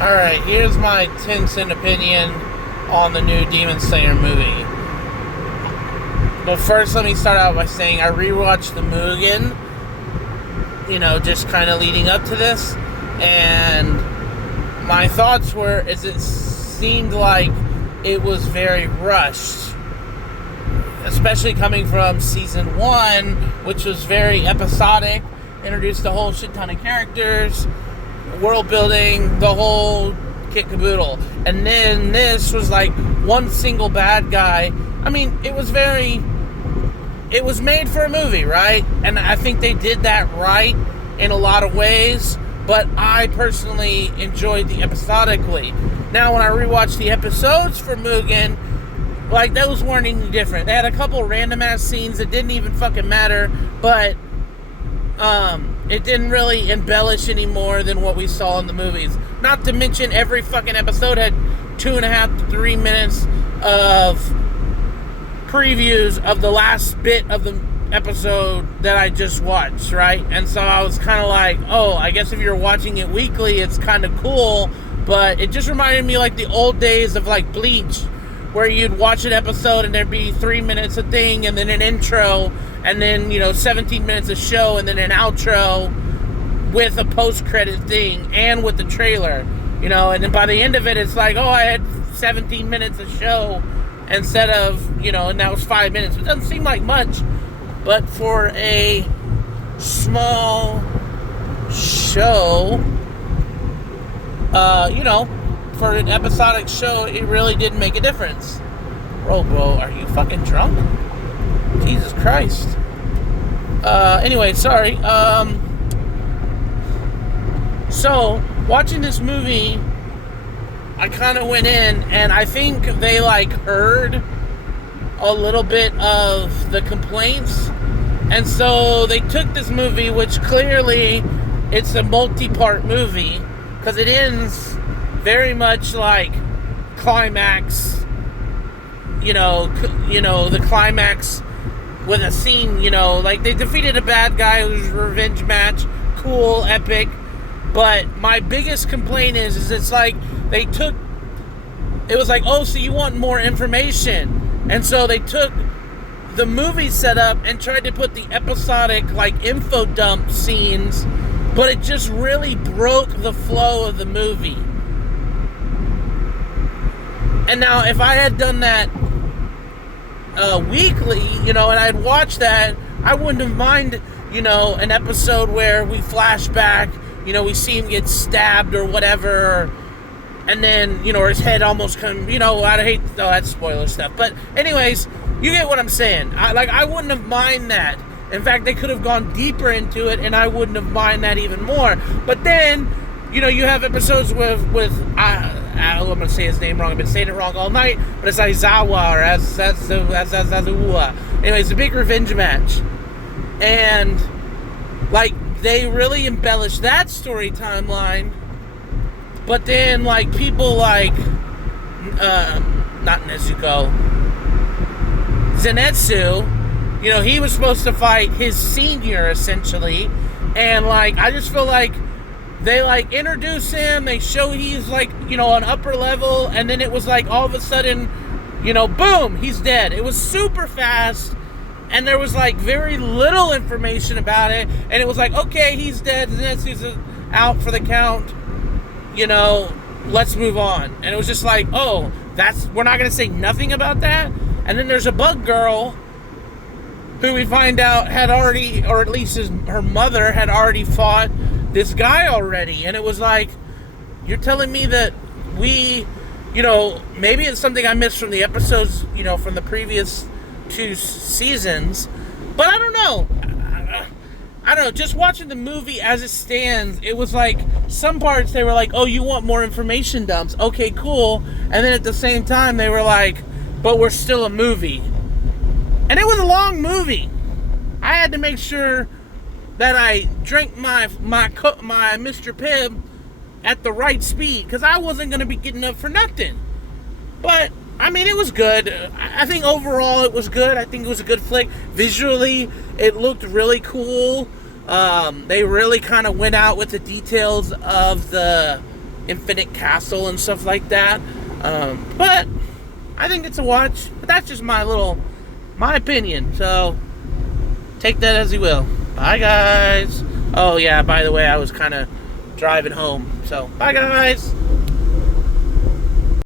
Alright, here's my 10-cent opinion on the new Demon Slayer movie. But first, let me start out by saying I rewatched the Mugen, just kind of leading up to this, and my thoughts were, it seemed like it was very rushed, especially coming from season 1, which was very episodic, introduced a whole shit ton of characters, world building, the whole kit caboodle. And then this was like one single bad guy. I mean, it was made for a movie, right? And I think they did that right in a lot of ways, but I personally enjoyed the episodically. Now, when I rewatched the episodes for Mugen, like, those weren't any different. They had a couple random ass scenes that didn't even fucking matter, but it didn't really embellish any more than what we saw in the movies. Not to mention, every fucking episode had 2.5 to 3 minutes of previews of the last bit of the episode that I just watched, right? And so I was kind of like, oh, I guess if you're watching it weekly, it's kind of cool, but it just reminded me like the old days of like Bleach, where you'd watch an episode and there'd be 3 minutes of thing, and then an intro, and then, 17 minutes of show, and then an outro with a post-credit thing, and with the trailer, and then by the end of it, it's like, oh, I had 17 minutes of show, instead of, and that was 5 minutes. It doesn't seem like much, but for a small show, for an episodic show, it really didn't make a difference. Bro, are you fucking drunk? Jesus Christ. Anyway, sorry. So, watching this movie, I kind of went in, and I think they, heard a little bit of the complaints, and so they took this movie, which clearly, it's a multi-part movie, because it ends very much like climax, the climax with a scene, they defeated a bad guy, it was a revenge match, cool, epic, but my biggest complaint is it's like, it was like, oh, so you want more information, and so they took the movie setup and tried to put the episodic, info dump scenes, but it just really broke the flow of the movie. And now, if I had done that weekly, and I'd watched that, I wouldn't have minded, an episode where we flash back, we see him get stabbed or whatever, and then, or his head almost come, I hate, that's spoiler stuff. But anyways, you get what I'm saying. I wouldn't have minded that. In fact, they could have gone deeper into it, and I wouldn't have minded that even more. But then, you have episodes with I'm going to say his name wrong. I've been saying it wrong all night, but it's Aizawa, or Azawa. Anyway, it's a big revenge match. And, they really embellished that story timeline. But then, people not Nezuko, Zenitsu, he was supposed to fight his senior, essentially. And, I just feel like they, introduce him, they show he's, on upper level, and then it was, all of a sudden, boom, he's dead. It was super fast, and there was, very little information about it, and it was okay, he's dead, Zenitsu's out for the count, let's move on. And it was just oh, we're not going to say nothing about that? And then there's a bug girl, who we find out had already, or at least her mother had already fought this guy already, and it was you're telling me that we, maybe it's something I missed from the episodes, from the previous 2 seasons, but I don't know. I don't know, just watching the movie as it stands, it was some parts they were oh, you want more information dumps, okay, cool, and then at the same time they were but we're still a movie. And it was a long movie. I had to make sure that I drank my Mr. Pibb at the right speed, because I wasn't going to be getting up for nothing. But, I mean, it was good. I think overall it was good. I think it was a good flick. Visually, it looked really cool. They really kind of went out with the details of the Infinite Castle and stuff like that. But I think it's a watch. But that's just my opinion. So take that as you will. Bye, guys. Oh yeah, by the way, I was kind of driving home. So bye, guys.